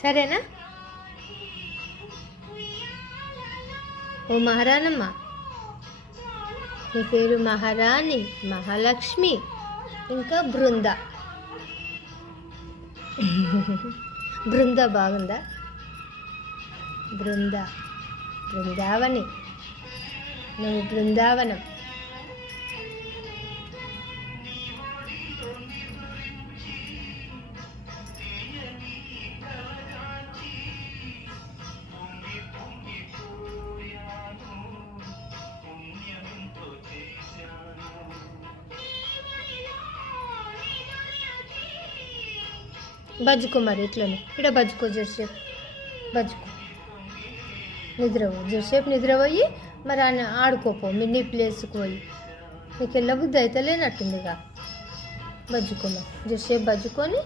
సరేనా? ఓ మహారాణమ్మ, నీ పేరు మహారాణి, మహాలక్ష్మి, ఇంకా బృంద. బృంద బాగుందా? బృంద, బృందావని, నువ్వు బృందావనం. బజ్జుకో, మరి ఇట్లనే ఇక్కడ బజ్జుకో, జరసేపు బజ్జుకో, నిద్రపో, జరసేపు నిద్రపోయి మరి ఆయన ఆడుకోపో, మినీ ప్లేస్కి పోయి. నీకు వెళ్ళబుద్ధి అయితే లేనట్టుందిగా. బజ్జుకోమా, జరసేపు బజ్జుకొని